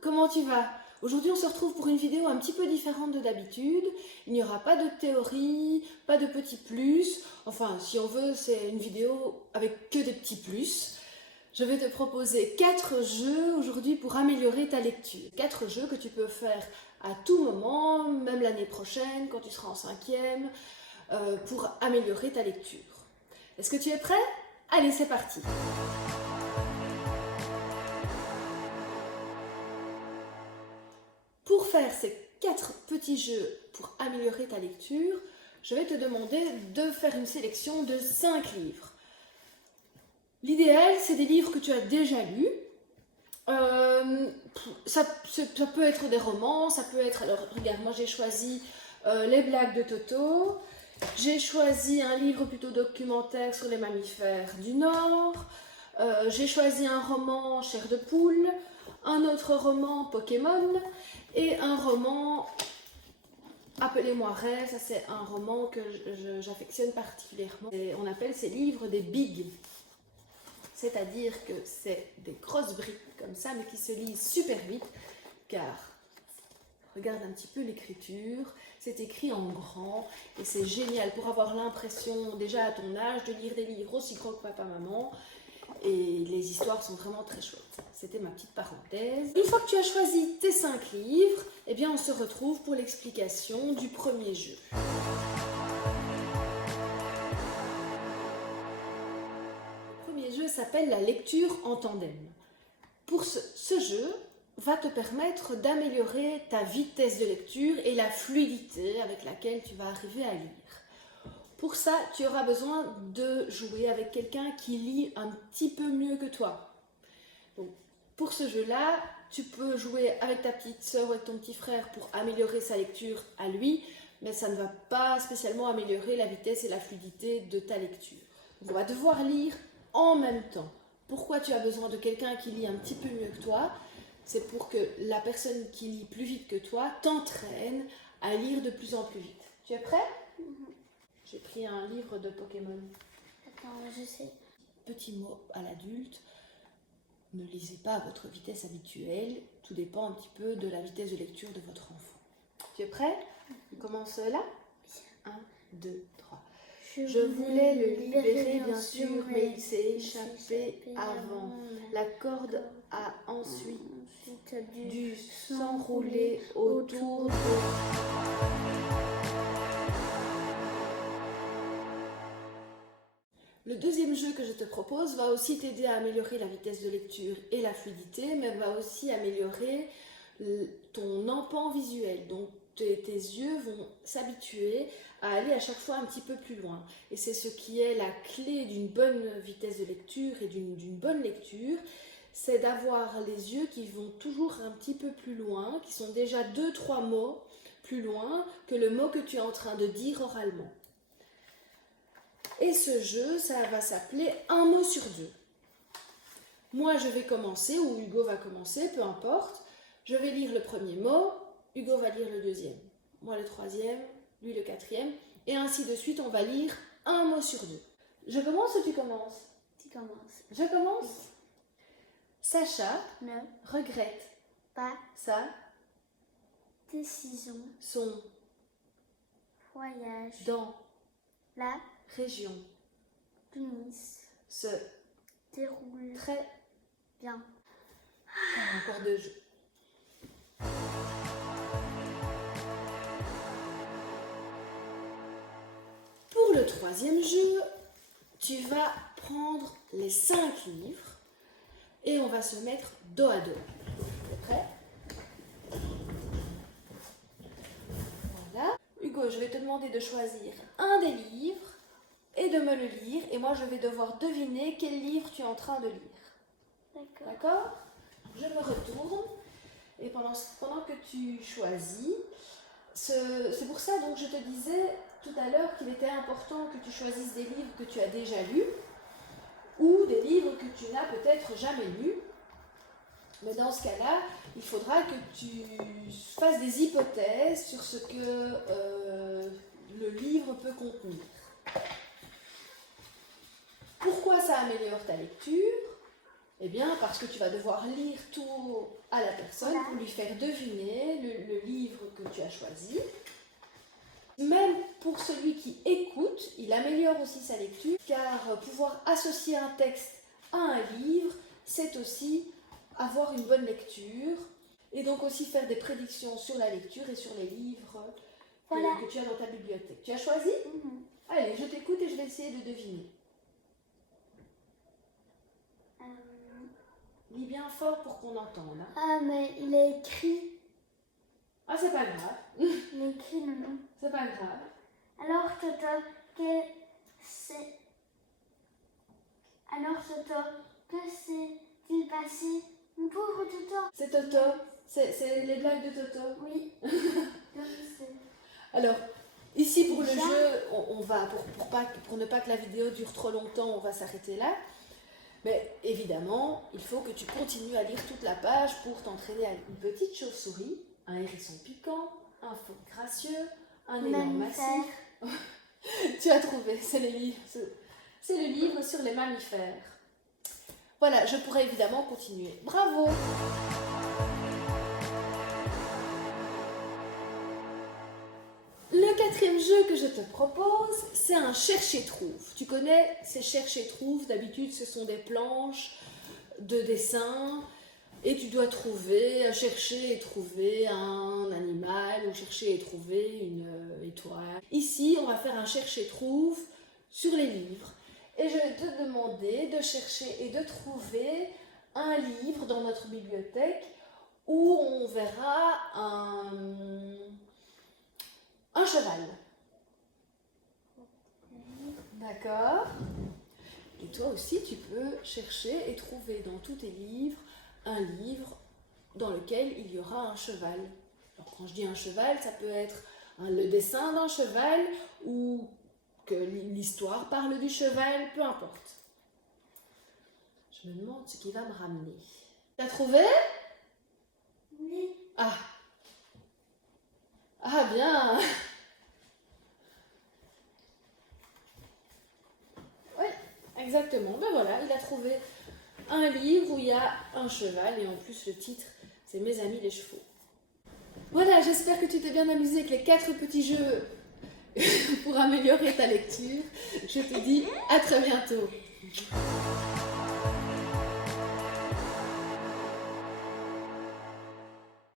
comment tu vas? Aujourd'hui on se retrouve pour une vidéo un petit peu différente de d'habitude. Il n'y aura pas de théorie, pas de petits plus. Enfin, si on veut, c'est une vidéo avec que des petits plus. Je vais te proposer 4 jeux aujourd'hui pour améliorer ta lecture. 4 jeux que tu peux faire à tout moment, même l'année prochaine, quand tu seras en 5e, pour améliorer ta lecture. Est-ce que tu es prêt? Allez, c'est parti! Pour faire ces 4 petits jeux pour améliorer ta lecture, je vais te demander de faire une sélection de 5 livres. L'idéal, c'est des livres que tu as déjà lus. Ça peut être des romans, ça peut être... Alors, regarde, moi j'ai choisi Les Blagues de Toto. J'ai choisi un livre plutôt documentaire sur les mammifères du Nord. J'ai choisi un roman Chair de poule, un autre roman Pokémon et un roman Appelez-moi Ray. Ça c'est un roman que j'affectionne particulièrement. Et on appelle ces livres des bigs. C'est-à-dire que c'est des grosses briques comme ça, mais qui se lisent super vite, car regarde un petit peu l'écriture, c'est écrit en grand, et c'est génial pour avoir l'impression, déjà à ton âge, de lire des livres aussi gros que papa-maman, et les histoires sont vraiment très chouettes. C'était ma petite parenthèse. Une fois que tu as choisi tes 5 livres, eh bien on se retrouve pour l'explication du premier jeu. Le jeu s'appelle la lecture en tandem. Pour ce jeu va te permettre d'améliorer ta vitesse de lecture et la fluidité avec laquelle tu vas arriver à lire. Pour ça, tu auras besoin de jouer avec quelqu'un qui lit un petit peu mieux que toi. Donc, pour ce jeu-là, tu peux jouer avec ta petite sœur ou avec ton petit frère pour améliorer sa lecture à lui, mais ça ne va pas spécialement améliorer la vitesse et la fluidité de ta lecture. Donc, on va devoir lire en même temps. Pourquoi tu as besoin de quelqu'un qui lit un petit peu mieux que toi? C'est pour que la personne qui lit plus vite que toi t'entraîne à lire de plus en plus vite. Tu es prêt? J'ai pris un livre de Pokémon. Attends, je sais. Petit mot à l'adulte, ne lisez pas à votre vitesse habituelle. Tout dépend un petit peu de la vitesse de lecture de votre enfant. Tu es prêt? On commence là? 1, 2, 3. Je voulais le libérer bien sûr, mais il s'est échappé avant. La corde a ensuite dû s'enrouler autour de... Le deuxième jeu que je te propose va aussi t'aider à améliorer la vitesse de lecture et la fluidité, mais va aussi améliorer ton empan visuel. Donc tes yeux vont s'habituer à aller à chaque fois un petit peu plus loin. Et c'est ce qui est la clé d'une bonne vitesse de lecture et d'une bonne lecture, c'est d'avoir les yeux qui vont toujours un petit peu plus loin, qui sont déjà 2-3 mots plus loin que le mot que tu es en train de dire oralement. Et ce jeu, ça va s'appeler un mot sur 2. Moi, je vais commencer, ou Hugo va commencer, peu importe. Je vais lire le premier mot, Hugo va lire le deuxième. Moi le troisième, lui le quatrième. Et ainsi de suite, on va lire un mot sur 2. Je commence ou tu commences? Tu commences. Je commence. Sacha Ne regrette pas sa, décision. son, Voyage. dans, La région, de Nice se, déroule très, bien. encore 2 jeux. Pour le troisième jeu, tu vas prendre les 5 livres et on va se mettre dos à dos. Tu es prêt? Voilà. Hugo, je vais te demander de choisir un des livres et de me le lire. Et moi, je vais devoir deviner quel livre tu es en train de lire. D'accord. D'accord? Je me retourne et pendant que tu choisis, c'est pour ça donc je te disais tout à l'heure qu'il était important que tu choisisses des livres que tu as déjà lus ou des livres que tu n'as peut-être jamais lus. Mais dans ce cas-là, il faudra que tu fasses des hypothèses sur ce que le livre peut contenir. Pourquoi ça améliore ta lecture? Eh bien, parce que tu vas devoir lire tout à la personne Voilà. pour lui faire deviner le livre que tu as choisi. Même pour celui qui écoute, il améliore aussi sa lecture, car pouvoir associer un texte à un livre, c'est aussi avoir une bonne lecture, et donc aussi faire des prédictions sur la lecture et sur les livres Voilà. que tu as dans ta bibliothèque. Tu as choisi? Mhm. Allez, je t'écoute et je vais essayer de deviner. Lis bien fort pour qu'on entende. Hein. Ah, mais il est écrit. Ah, c'est pas grave. Il est écrit le nom. C'est pas grave. Alors, Toto, que c'est. Alors, Toto, que s'est-il passé? Mon pauvre Toto. C'est Toto. C'est les blagues de Toto. Oui. Je sais. Alors, ici pour le Déjà. jeu, on va, pour ne pas que la vidéo dure trop longtemps, on va s'arrêter là. Mais évidemment, il faut que tu continues à lire toute la page pour t'entraîner à une petite chauve-souris, un hérisson piquant, un phoque gracieux, un élan massif. Mammifère. Tu as trouvé, c'est le livre sur les mammifères. Voilà, je pourrais évidemment continuer. Bravo! Le quatrième jeu que je te propose, c'est un chercher-trouve. Tu connais ces chercher-trouve, d'habitude ce sont des planches de dessin et tu dois trouver, chercher et trouver un animal ou chercher et trouver une étoile. Ici, on va faire un chercher-trouve sur les livres et je vais te demander de chercher et de trouver un livre dans notre bibliothèque où on verra un cheval. D'accord. Et toi aussi, tu peux chercher et trouver dans tous tes livres un livre dans lequel il y aura un cheval. Alors, quand je dis un cheval, ça peut être le dessin d'un cheval ou que l'histoire parle du cheval, peu importe. Je me demande ce qui va me ramener. T'as trouvé? Oui. Ah. Ah bien. Oui, exactement. Ben voilà, il a trouvé un livre où il y a un cheval et en plus le titre, c'est Mes amis les chevaux. Voilà, j'espère que tu t'es bien amusé avec les 4 petits jeux pour améliorer ta lecture. Je te dis à très bientôt.